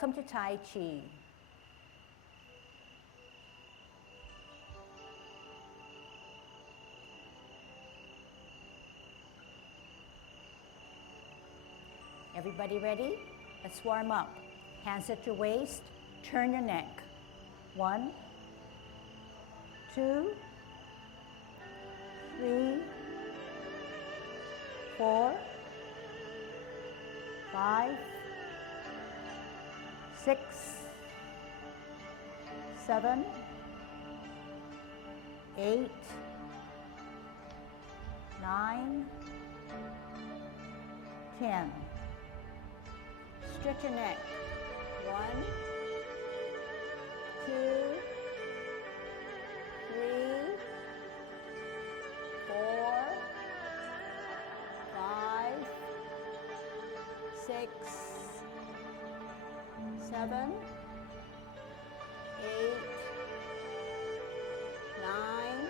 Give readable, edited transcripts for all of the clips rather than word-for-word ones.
Welcome to Tai Chi. Everybody ready? Let's warm up. Hands at your waist, turn your neck. 1, 2, 3, 4, 5, 6, 7, 8, 9, 10. Stretch your neck. 1, 2, 3, 4, 5, 6, 7, 8, 9,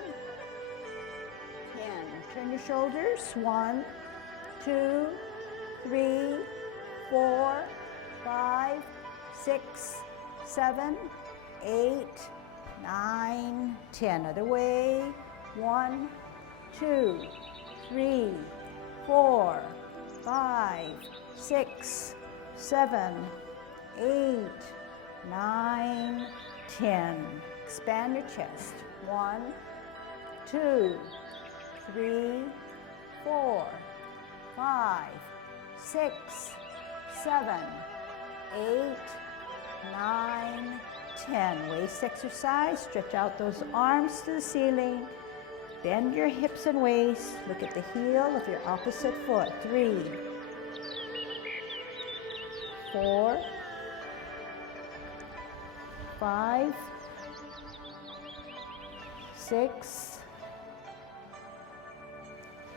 10. Turn your shoulders. 1, 2, 3, 4, 5, 6, 7, 8, 9, 10. Other way. 1, 2, 3, 4, 5, 6, 7, 8, 9, 10. Expand your chest. 1, 2, 3, 4, 5, 6, 7, 8, 9, 10. Waist exercise. Stretch out those arms to the ceiling. Bend your hips and waist. Look at the heel of your opposite foot. 3, 4, 5, 6,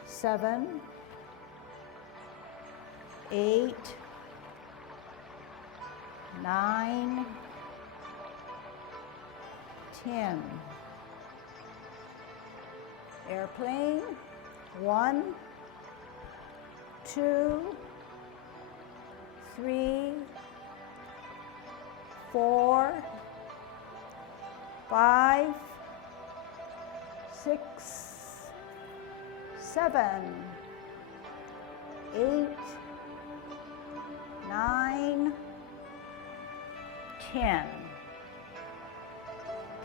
7, 8, 9, 10. Airplane. 1, 2, 3, 4, 5, 6, 7, 8, 9, 10.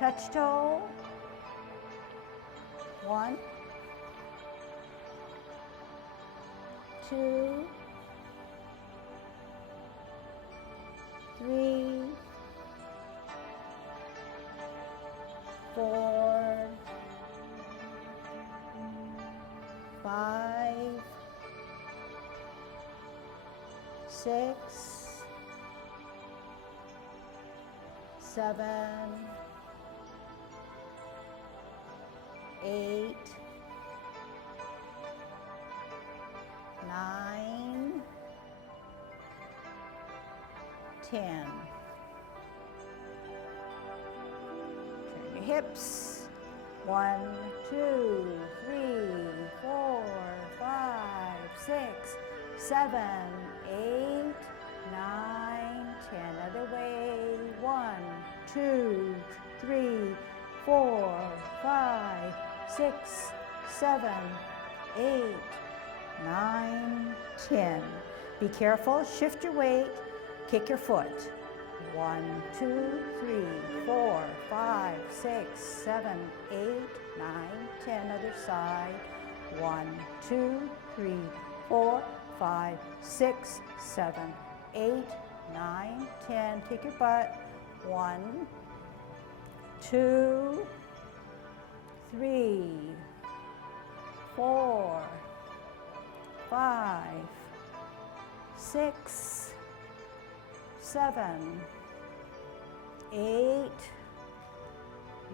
Touch toe. 1, 2, 3, 4, 5, 6, 7, 8, 9, 10. Turn your hips. 1, 2, 3, 4, 5, 6, 7, 8, 9, 10. Other way. 1, 2, 3, 4, 5, 6, 7, 8, 9, 10. Be careful. Shift your weight. Kick your foot. 1, 2, 3, 4, 5, 6, 7, 8, 9, 10. Other side. 1, 2, 3, 4, 5, 6, 7, 8, 9, 10. Kick your butt. 1, 2, 3, 4, 5, 6, 7, 8,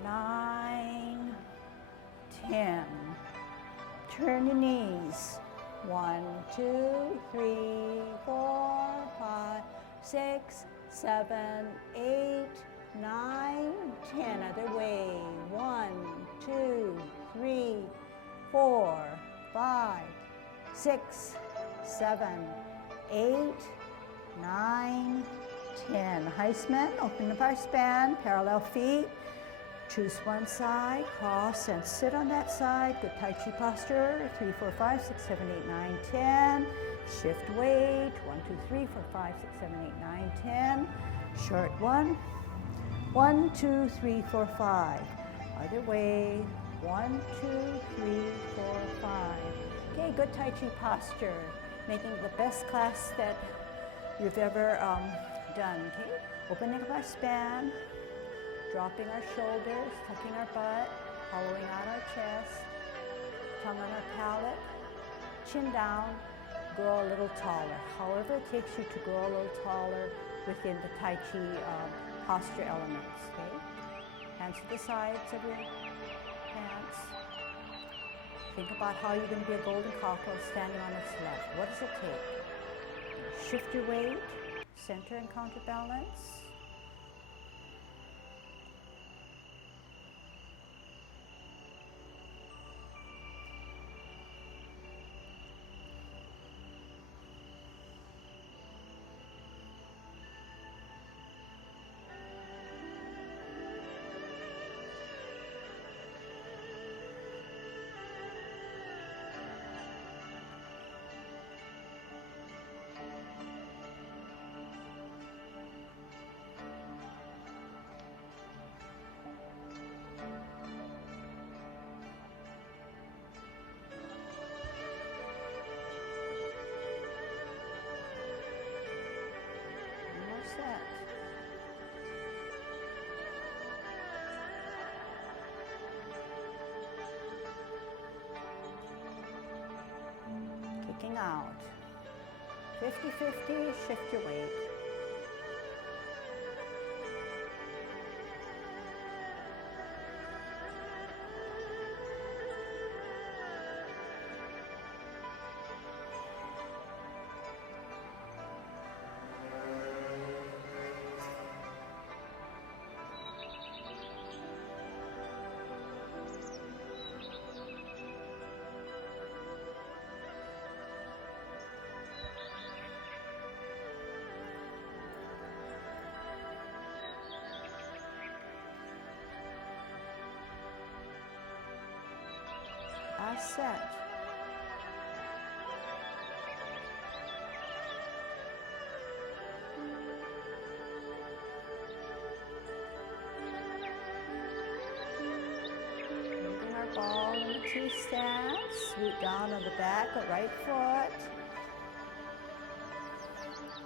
9, 10. Turn your knees. 1, 2, 3, 4, 5, 6, 7, 8, 9, 10. Other way. 1, 2, 3, 4, 5, 6, 7, 8, 9, 10. Heisman, open up our span, parallel feet. Choose one side, cross and sit on that side. Good Tai Chi posture. 3, 4, 5, 6, 7, 8, 9, 10. Shift weight. 1, 2, 3, 4, 5, 6, 7, 8, 9, 10. Short 1. 1, 2, 3, 4, 5. Other way. 1, 2, 3, 4, 5. Okay, good Tai Chi posture. Making the best class that you've ever done. Okay, opening up our span. Dropping our shoulders, tucking our butt, hollowing out our chest, tongue on our palate, chin down, grow a little taller. However it takes you to grow a little taller within the Tai Chi posture elements, okay? Hands to the sides of your pants. Think about how you're going to be a golden cockroach standing on its left. What does it take? Shift your weight, center and counterbalance. Set. Kicking out. 50-50, shift your weight. Set. Moving our ball in the T stance. Sweep down on the back of right foot.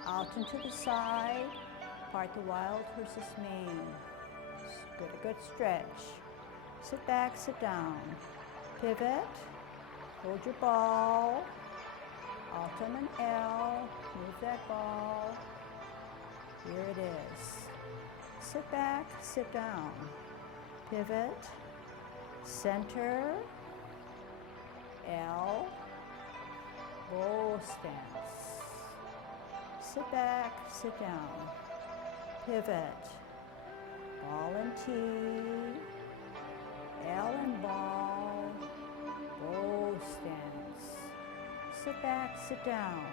Out and to the side. Part the wild horse's mane. Good, a good stretch. Sit back, sit down. Pivot, hold your ball, alt on an L, move that ball, here it is. Sit back, sit down, pivot, center, L, bow stance. Sit back, sit down, pivot, ball and T, L and ball, bow stance. Sit back, sit down,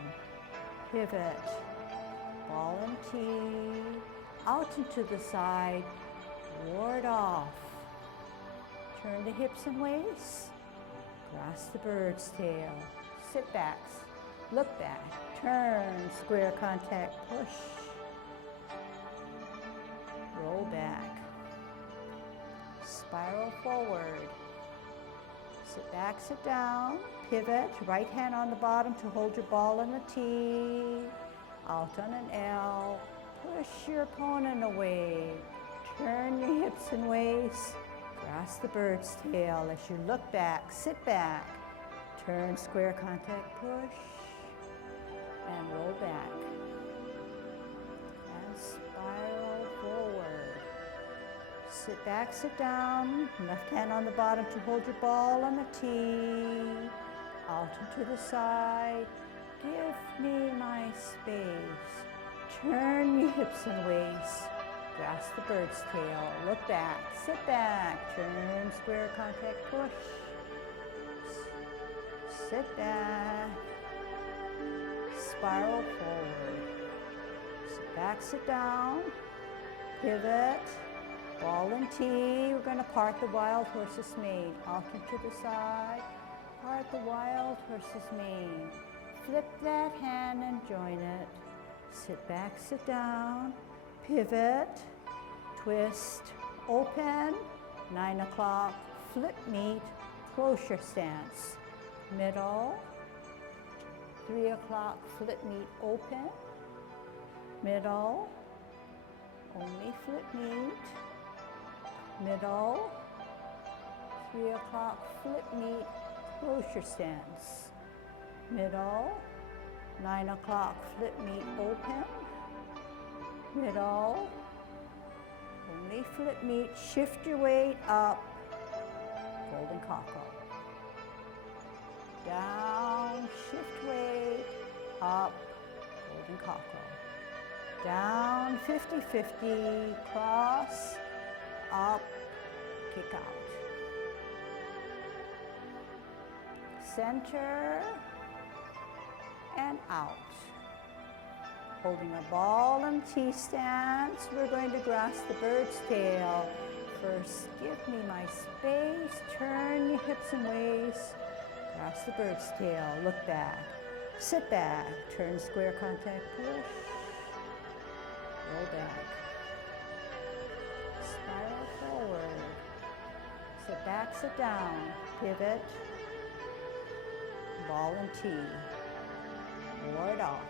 pivot, ball and T, out and to the side, ward off. Turn the hips and waist, grasp the bird's tail, sit back, look back, turn, square contact, push, roll back. Spiral forward. Sit back, sit down, pivot, right hand on the bottom to hold your ball in the T, out on an L, push your opponent away, turn your hips and waist, grasp the bird's tail as you look back, sit back, turn square contact, push, and roll back, and spiral forward. Sit back, sit down, left hand on the bottom to hold your ball on the tee, out and to the side, give me my space, turn your hips and waist, grasp the bird's tail, look back, sit back, turn square contact, push, sit back, spiral forward, sit back, sit down, pivot, ball and T. We're going to part the wild horse's mane. Alter to the side, part the wild horse's mane. Flip that hand and join it. Sit back, sit down, pivot, twist, open, 9 o'clock, flip meet, closure stance. Middle, 3 o'clock, flip meet, open, middle, only flip meet, middle, 3 o'clock, flip meet, closure stance, middle, 9 o'clock, flip meet, open, middle, only flip meet, shift your weight up, golden cockle. Down, shift weight, up, golden cockle. Down, 50-50, cross, up, kick out. Center, and out. Holding a ball and T stance, we're going to grasp the bird's tail. First, give me my space, turn your hips and waist, grasp the bird's tail, look back, sit back, turn square contact, push, roll back, spiral forward, sit back, sit down, pivot, ball and T, ward off.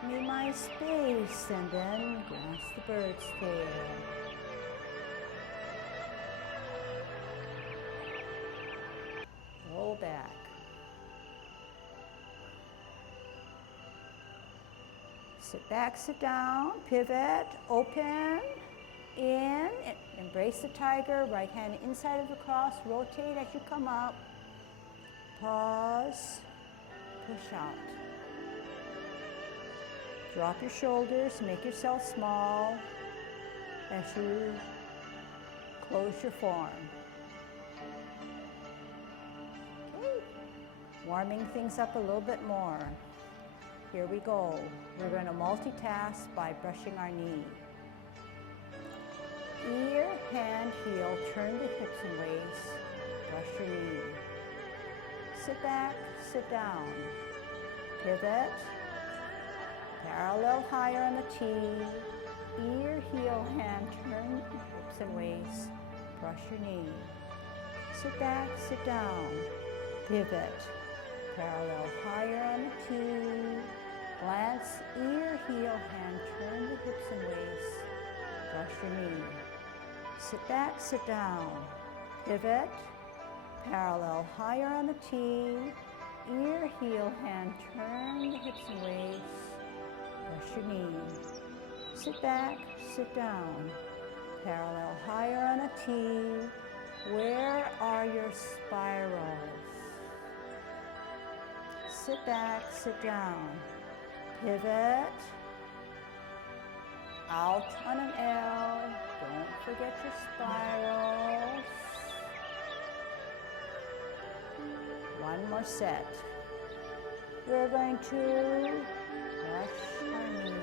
Give me my space and then grasp the bird's tail. Roll back. Sit back, sit down, pivot, open, in, embrace the tiger, right hand inside of the cross, rotate as you come up, pause, push out. Drop your shoulders, make yourself small as you close your form. Okay, warming things up a little bit more. Here we go. We're going to multitask by brushing our knee. Ear, hand, heel, turn the hips and waist, brush your knee. Sit back, sit down, pivot, parallel higher on the T, ear, heel, hand, turn hips and waist, brush your knee. Sit back, sit down, pivot, parallel higher on the T, glance, ear, heel, hand, turn the hips and waist, brush your knee. Sit back, sit down, pivot, parallel higher on the T, ear, heel, hand, turn the hips and waist, brush your knee. Sit back, sit down, parallel higher on a T. Where are your spirals? Sit back, sit down, pivot, out on an L, don't forget your spirals. One more set. We're going to brush our knee.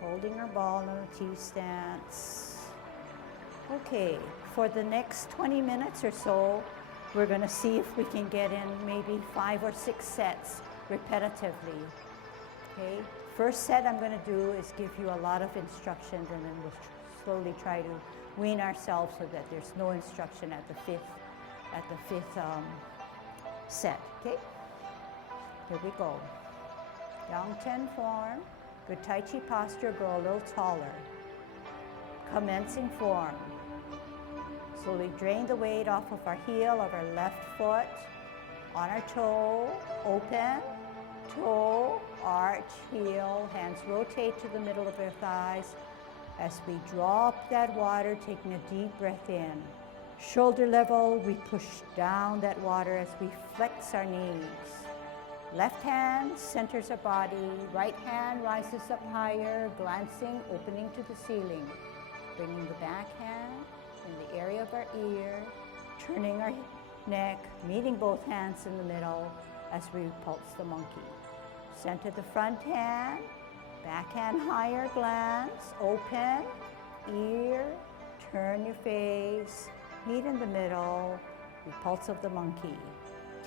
Holding our ball in a T stance. Okay, for the next 20 minutes or so, we're going to see if we can get in maybe 5 or 6 sets repetitively. Okay, first set I'm going to do is give you a lot of instructions, and then we'll slowly try to wean ourselves so that there's no instruction at the fifth set. Okay, here we go. Down 10 form, good Tai Chi posture, grow a little taller. Commencing form. Slowly drain the weight off of our heel of our left foot, on our toe, open, toe, arch, heel, hands rotate to the middle of our thighs as we draw up that water, taking a deep breath in. Shoulder level, we push down that water as we flex our knees. Left hand centers our body, right hand rises up higher, glancing, opening to the ceiling. bringing the back hand in the area of our ear, turning our neck, meeting both hands in the middle as we pulse the monkey. Center the front hand, back hand higher, glance, open, ear, turn your face, meet in the middle, repulse of the monkey.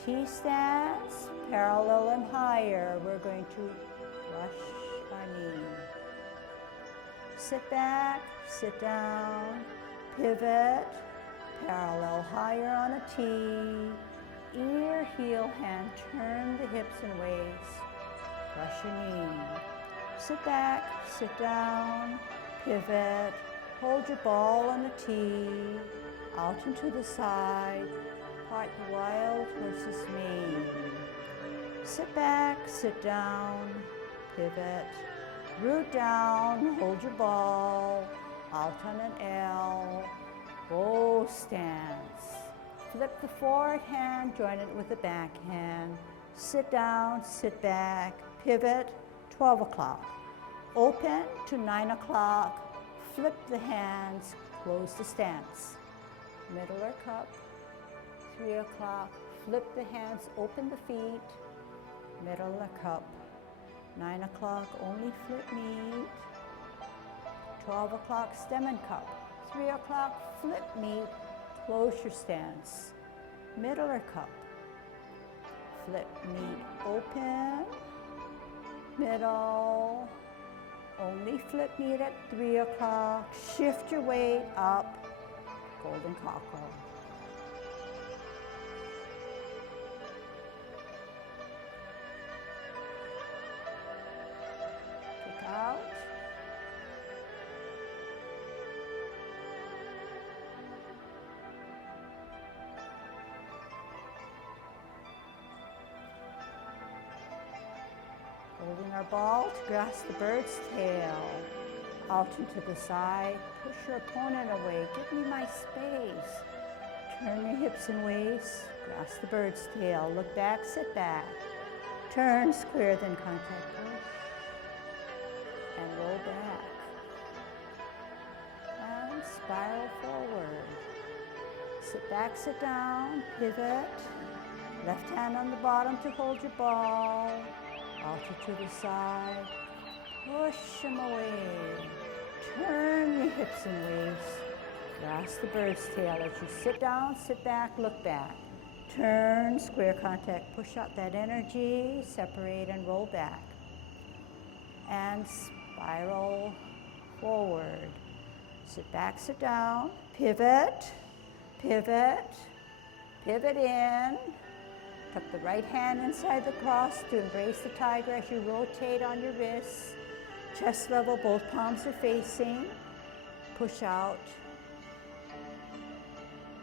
T-stance, parallel and higher. We're going to brush our knee. Sit back, sit down, pivot, parallel higher on a T, ear, heel, hand, turn the hips and waist, brush your knee. Sit back, sit down, pivot, hold your ball on the T, out and to the side, part the wild horse's mane. Sit back, sit down, pivot, root down, hold your ball, out on an L, bow stance. Flip the forward hand, join it with the back hand. Sit down, sit back, pivot, 12 o'clock. Open to 9 o'clock, flip the hands, close the stance. Middle or cup, 3 o'clock, flip the hands, open the feet, middle or cup. 9 o'clock, only flip meet. 12 o'clock, stem and cup. 3 o'clock, flip meet, close your stance. Middle or cup. Flip meet, open, middle. Only flip meet at 3 o'clock. Shift your weight up, golden cockle. Out. Holding our ball to grasp the bird's tail. Out and to the side. Push your opponent away. Give me my space. Turn your hips and waist. Grasp the bird's tail. Look back, sit back. Turn, square, then contact push. And roll back. And spiral forward. Sit back, sit down, pivot. Left hand on the bottom to hold your ball. Alter to the side. Push them away. Turn your hips and waist. Grasp the bird's tail as you sit down, sit back, look back. Turn, square contact, push out that energy, separate and roll back. And spiral forward. Sit back, sit down, pivot, pivot, pivot in. Tuck the right hand inside the cross to embrace the tiger as you rotate on your wrists. Chest level, both palms are facing. Push out.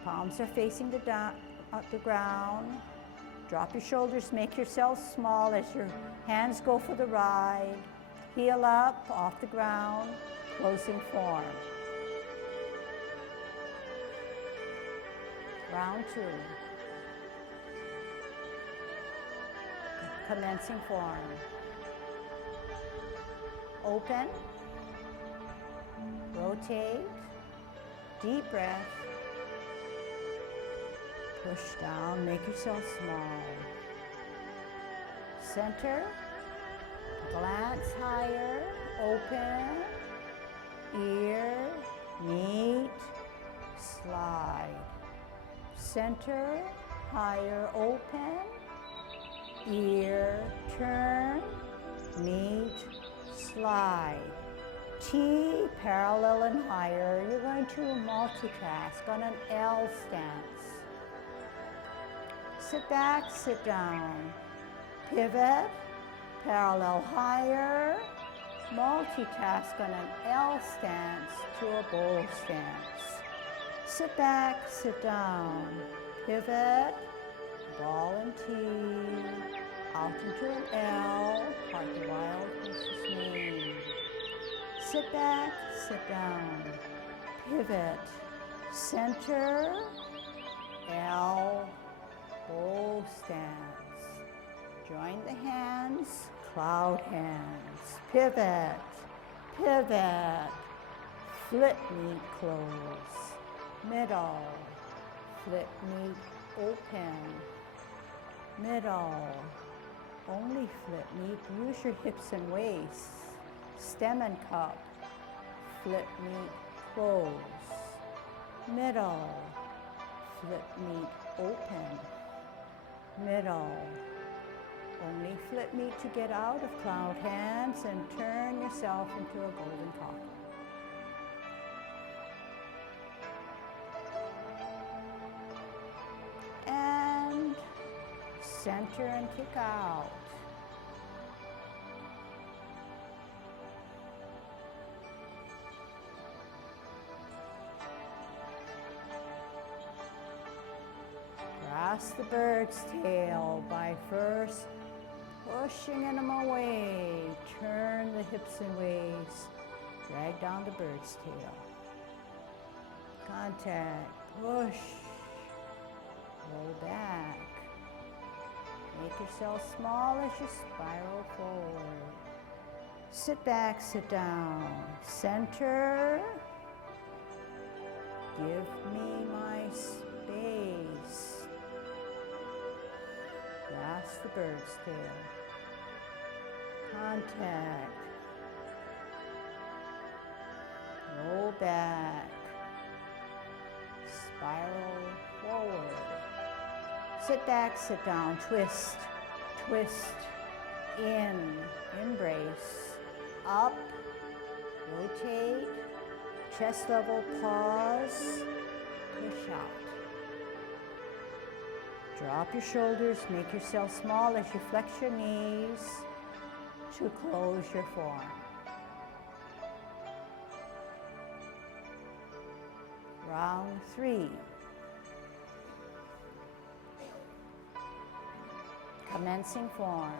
Palms are facing the ground. Drop your shoulders, make yourself small as your hands go for the ride. Heel up, off the ground, closing form. Round 2. Commencing form. Open, rotate, deep breath, push down, make yourself small. Center, glance higher, open, ear, meet, slide. Center, higher, open, ear, turn, meet, slide. T, parallel and higher. You're going to multitask on an L stance. Sit back, sit down. Pivot, parallel higher. Multitask on an L stance to a bow stance. Sit back, sit down. Pivot, ball and T. Out into an L, part the wild horse's mane. Sit back, sit down, pivot, center, L, bow stance. Join the hands, cloud hands, pivot, pivot, Flip meet close, middle, flip meet open, middle, only flip meet, use your hips and waist, stem and cup, flip meet close, middle, flip meet open, middle, only flip meet to get out of cloud hands and turn yourself into a golden cockle. And center and kick out. Grasp the bird's tail by first pushing them away. Turn the hips and waist. Drag down the bird's tail. Contact. Push. Roll back. Make yourself small as you spiral forward. Sit back, sit down. Center. Give me my space. Grasp the bird's tail. Contact. Roll back. Spiral forward. Sit back, sit down, twist, twist, in, embrace, up, rotate, chest level, pause, push out. Drop your shoulders, make yourself small as you flex your knees to close your forearm. Round 3. Commencing form.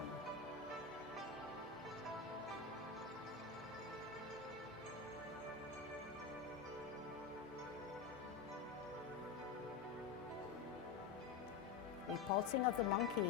Repulsing of the monkey.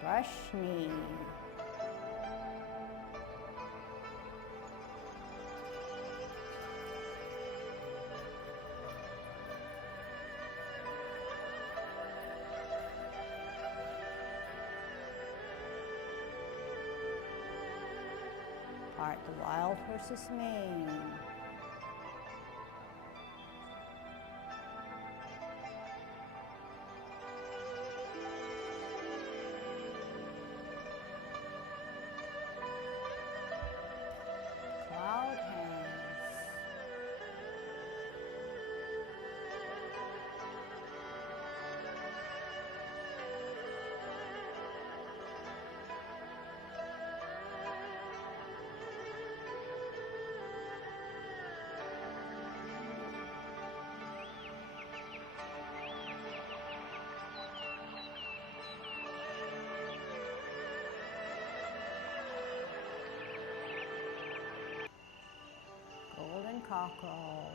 Brush knee. Part the wild horse's mane. Cloud hands. Golden cockerel.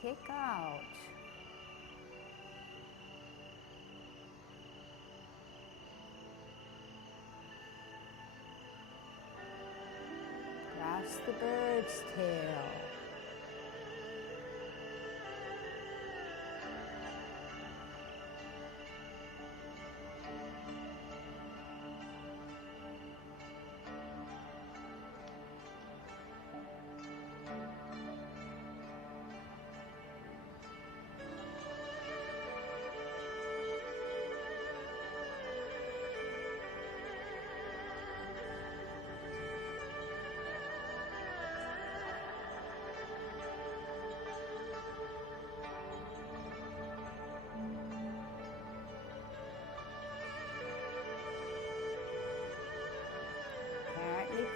Kick out. Grasp the bird's tail.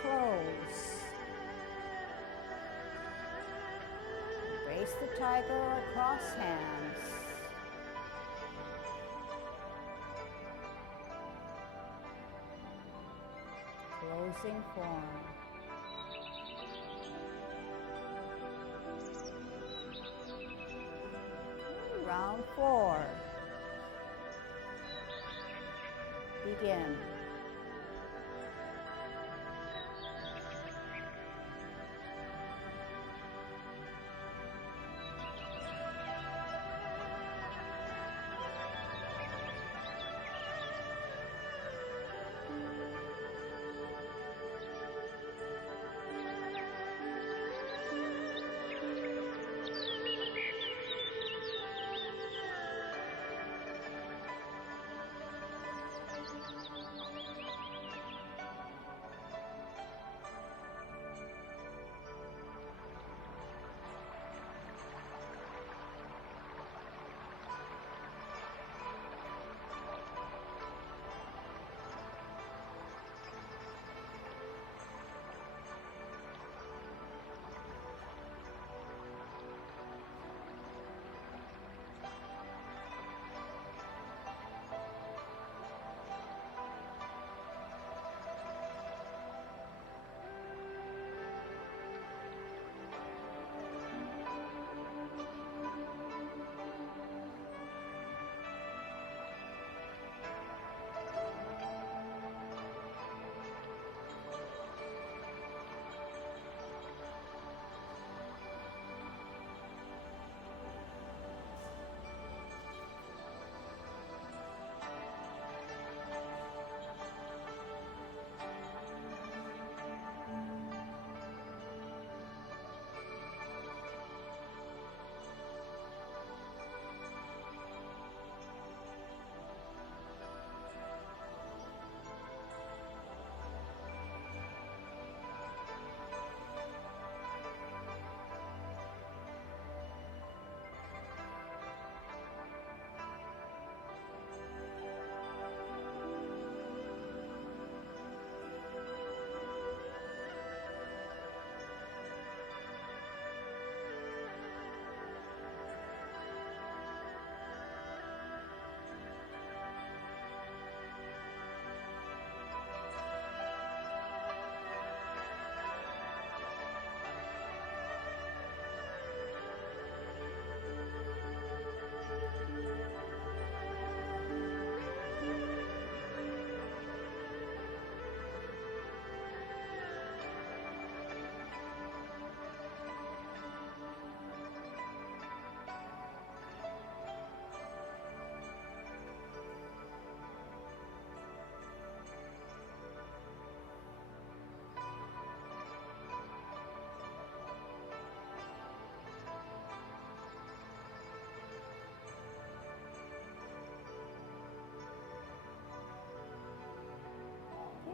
Close. Embrace the tiger or cross hands. rising form. Round 4. Begin.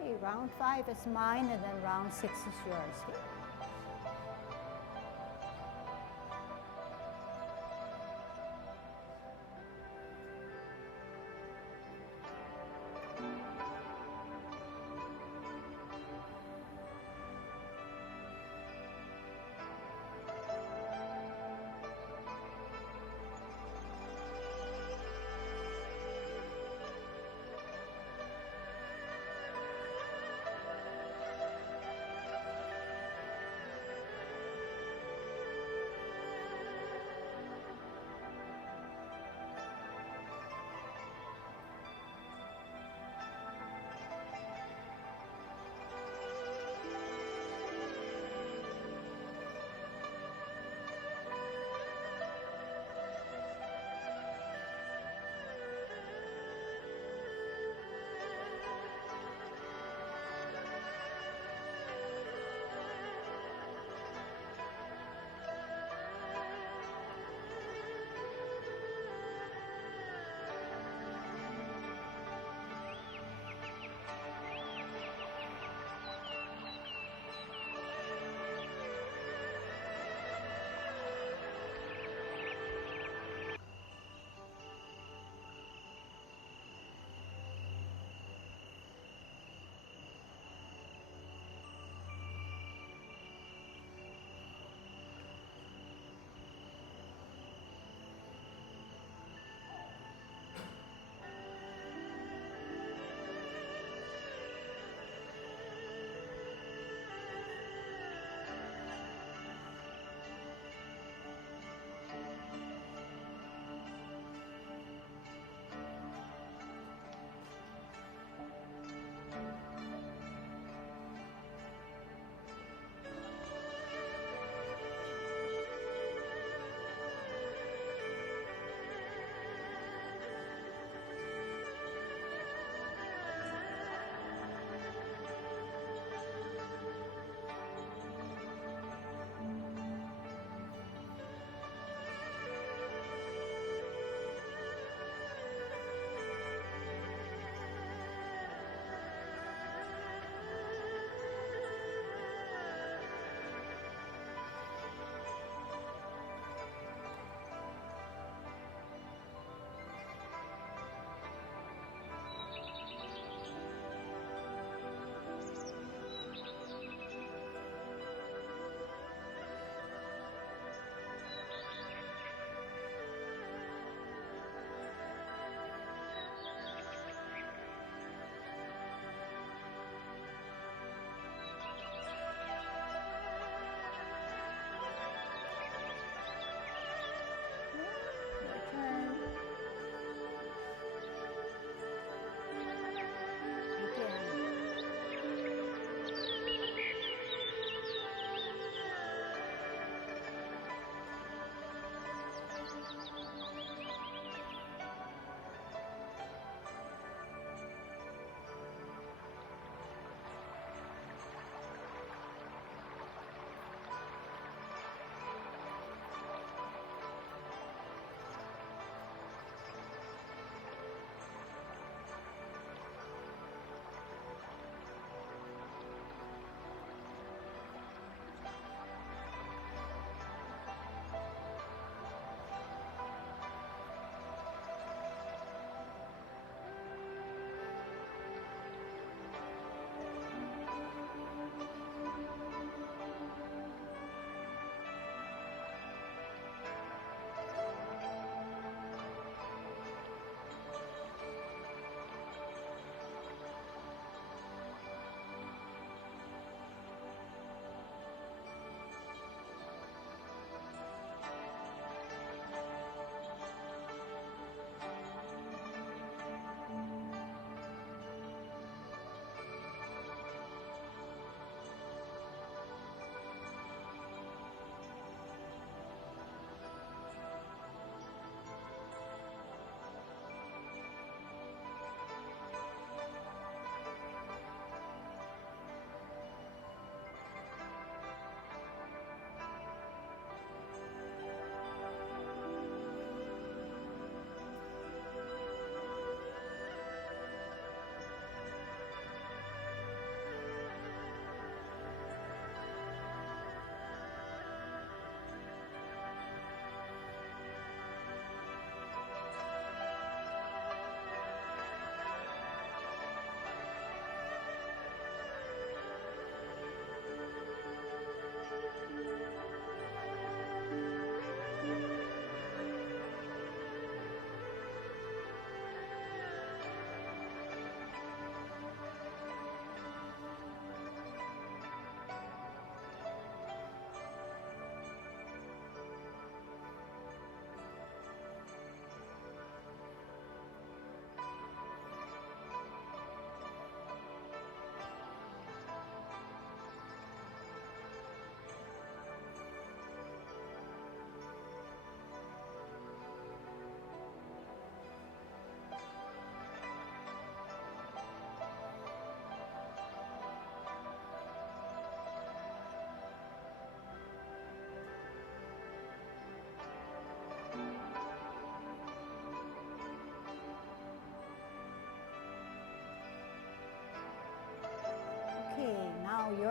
Okay, round 5 is mine, and then round 6 is yours. Okay?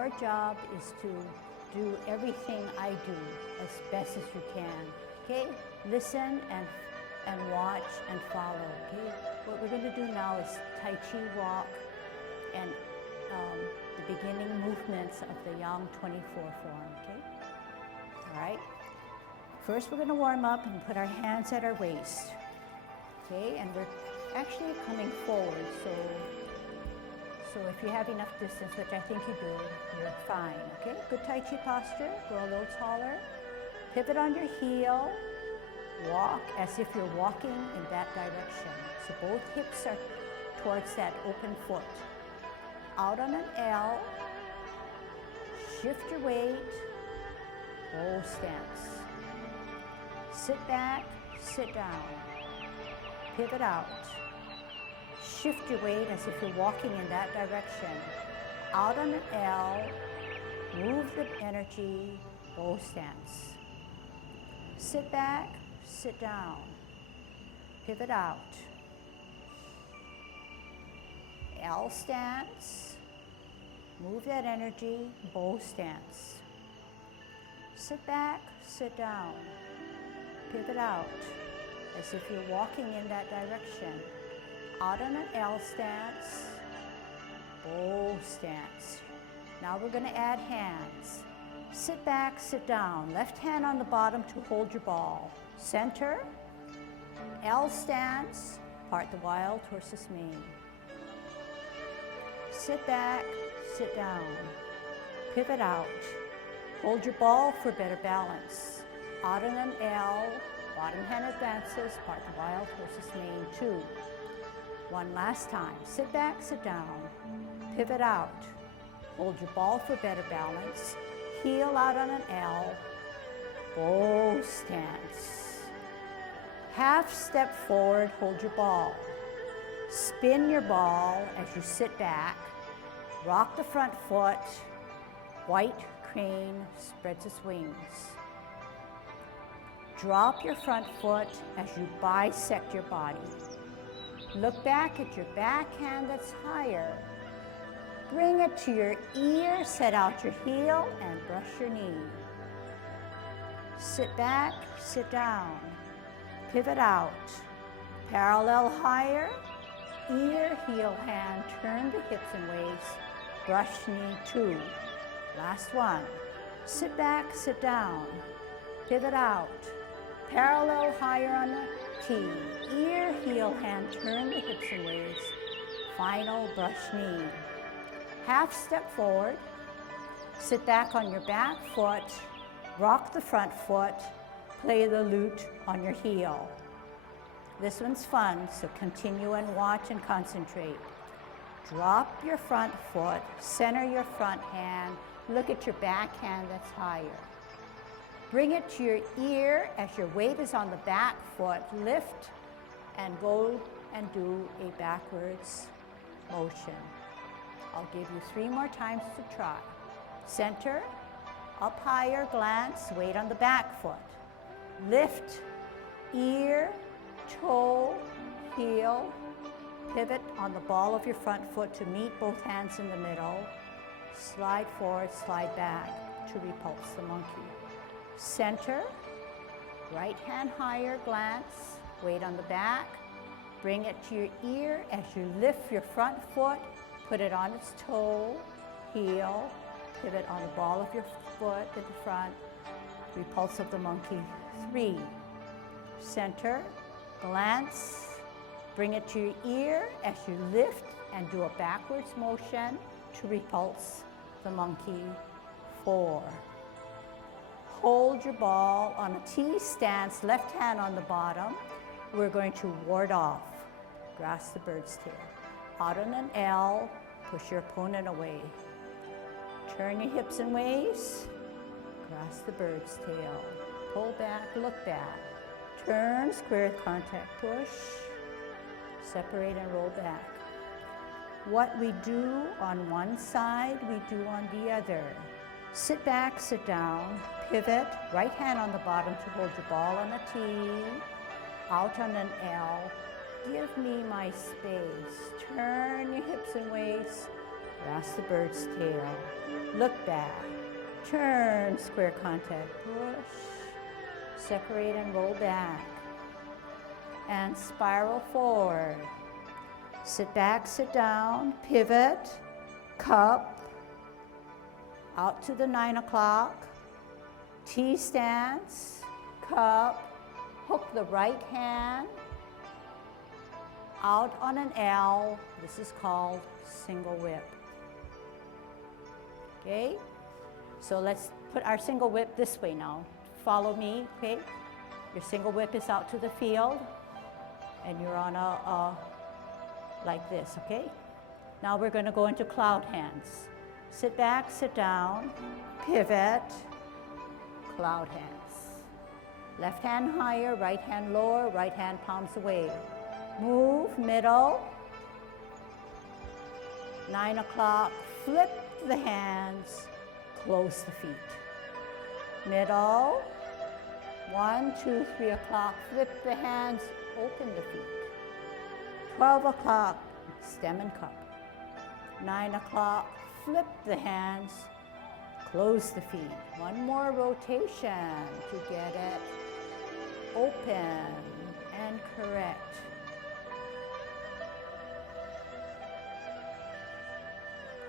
your job is to do everything I do as best as you can, okay? Listen and watch and follow, okay? What we're going to do now is Tai Chi walk and the beginning movements of the Yang 24 form, okay? All right? First, we're going to warm up and put our hands at our waist, okay? And we're actually coming forward, so if you have enough distance, which I think you do, you're fine, okay? Good Tai Chi posture, go a little taller. Pivot on your heel, walk as if you're walking in that direction. So both hips are towards that open foot. Out on an L, shift your weight, bow stance. Sit back, sit down, pivot out. Shift your weight as if you're walking in that direction. Out on an L, move the energy, bow stance. Sit back, sit down, pivot out. L stance, move that energy, bow stance. Sit back, sit down, pivot out, as if you're walking in that direction. Out on an L stance, bow stance. Now we're going to add hands. Sit back, sit down. Left hand on the bottom to hold your ball. Center, L stance, part the wild horse's mane. Sit back, sit down. Pivot out. Hold your ball for better balance. Out on an L, bottom hand advances, part the wild horse's mane, 2. One last time. Sit back, sit down. Pivot out. Hold your ball for better balance. Heel out on an L. Bow stance. Half step forward, hold your ball. Spin your ball as you sit back. Rock the front foot. White crane spreads its wings. Drop your front foot as you bisect your body. Look back at your backhand that's higher. Bring it to your ear, set out your heel, and brush your knee. Sit back, sit down. Pivot out. Parallel higher. Ear, heel, hand, turn the hips and waist. Brush knee, 2. Last one. Sit back, sit down. Pivot out. Parallel higher on the T. Ear, heel, hand, turn the hips and waist. Final brush knee. Half step forward. Sit back on your back foot. Rock the front foot. Play the lute on your heel. This one's fun, so continue and watch and concentrate. Drop your front foot. Center your front hand. Look at your back hand that's higher. Bring it to your ear as your weight is on the back foot. Lift and go and do a backwards motion. I'll give you 3 more times to try. Center, up higher, glance, weight on the back foot. Lift, ear, toe, heel, pivot on the ball of your front foot to meet both hands in the middle. Slide forward, slide back to repulse the monkey. Center, right hand higher, glance, weight on the back. Bring it to your ear as you lift your front foot, put it on its toe, heel, pivot on the ball of your foot at the front, repulse of the monkey, 3. Center, glance, bring it to your ear as you lift and do a backwards motion to repulse the monkey, 4. Hold your ball on a T stance, left hand on the bottom. We're going to ward off, grasp the bird's tail. Out on an L, push your opponent away. Turn your hips and waist, grasp the bird's tail. Pull back, look back. Turn, square contact, push, separate and roll back. What we do on one side, we do on the other. Sit back, sit down, pivot, right hand on the bottom to hold your ball on a T, out on an L. Give me my space. Turn your hips and waist, grasp the bird's tail, look back, turn, square contact, push, separate and roll back, and spiral forward. Sit back, sit down, pivot, cup, out to the 9 o'clock, T stance, cup, hook the right hand, out on an L. This is called single whip. Okay? So let's put our single whip this way now. Follow me, okay? Your single whip is out to the field, and you're on like this, okay? Now we're going to go into cloud hands. Sit back, sit down, pivot, cloud hands. Left hand higher, right hand lower, right hand palms away. Move, middle. 9 o'clock, flip the hands, close the feet. Middle. 1, 2, 3 o'clock, flip the hands, open the feet. 12 o'clock, stem and cup. 9 o'clock, flip the hands, close the feet. One more rotation to get it open and correct.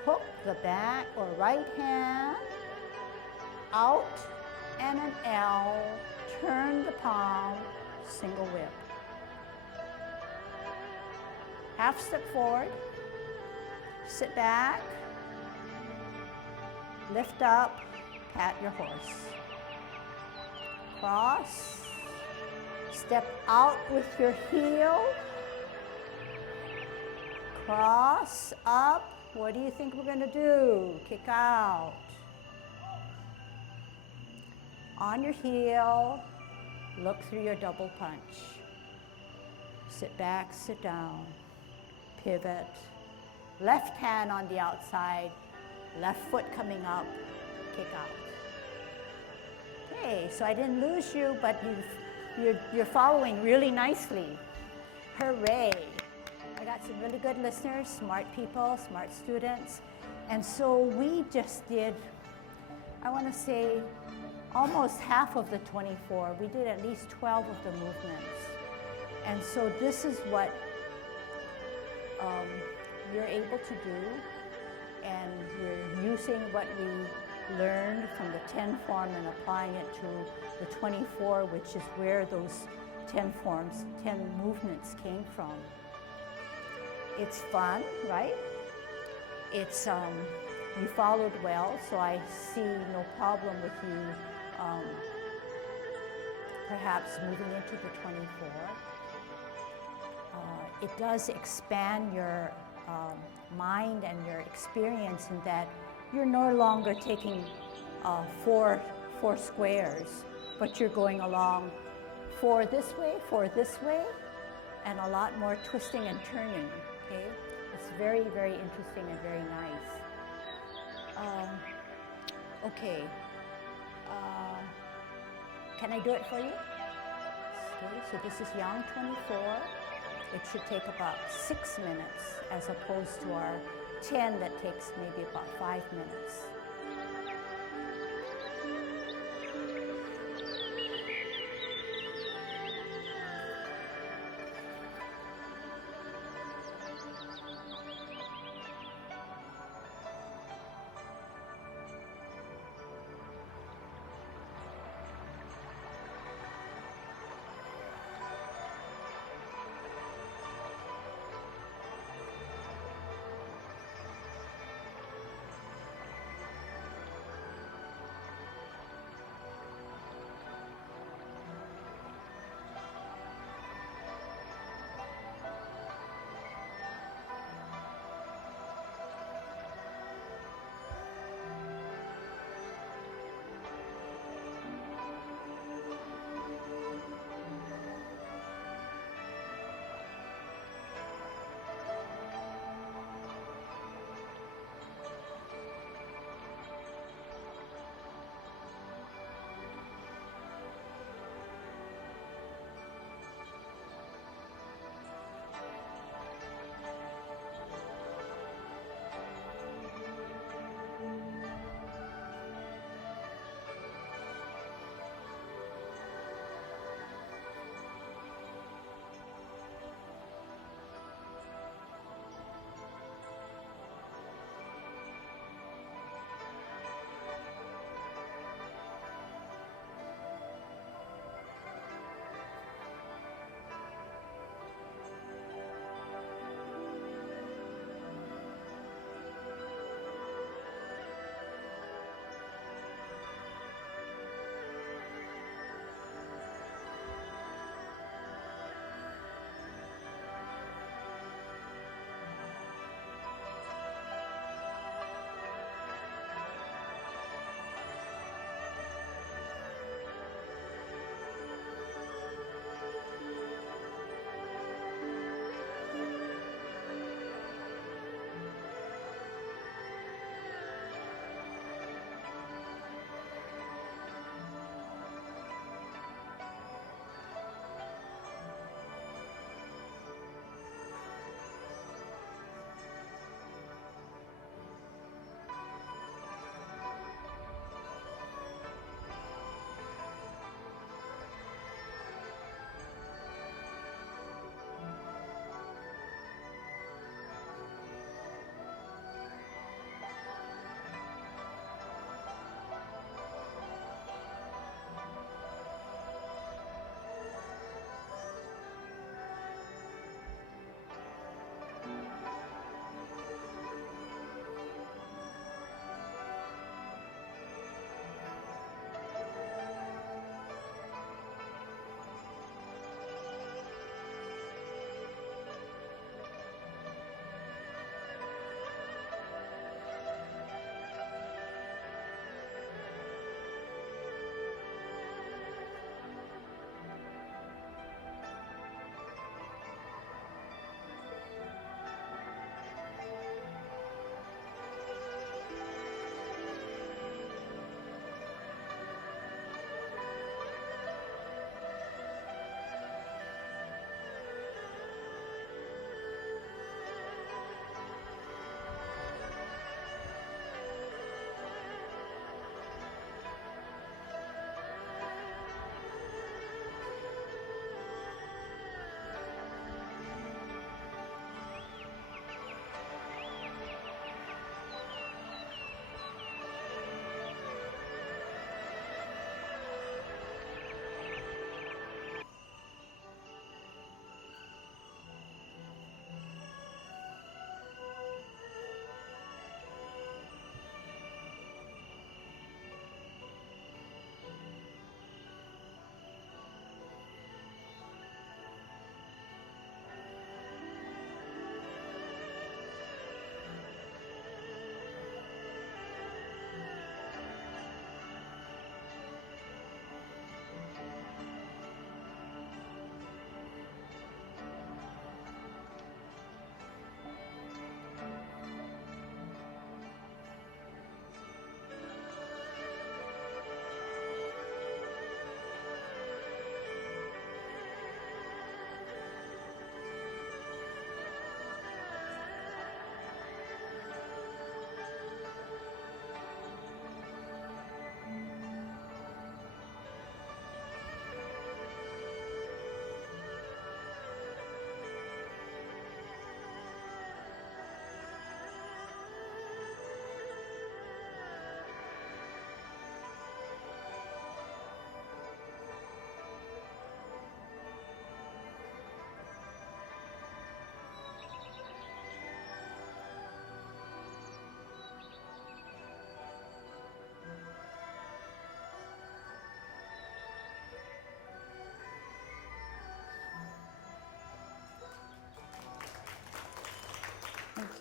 Hook the back or right hand out and an L, turn the palm, single whip. Half step forward, sit back, lift up, pat your horse. Cross, step out with your heel, cross, up. What do you think we're going to do? Kick out. On your heel, look through your double punch. Sit back, sit down, pivot. Left hand on the outside, left foot coming up, kick out. Okay, so I didn't lose you, but you're following really nicely. Hooray. I got some really good listeners, smart people, smart students. And so we just did, I want to say, almost half of the 24. We did at least 12 of the movements. And so this is what you're able to do. And we're using what we learned from the 10 form and applying it to the 24, which is where those 10 forms, 10 movements came from. It's fun, right? It's, you followed well, so I see no problem with you perhaps moving into the 24. It does expand your mind and your experience in that you're no longer taking four squares, but you're going along 4 this way, and a lot more twisting and turning. Okay, it's very, very interesting and very nice. Okay, can I do it for you? Okay, so this is Yang 24. It should take about 6 minutes as opposed to our 10 that takes maybe about 5 minutes.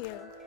you.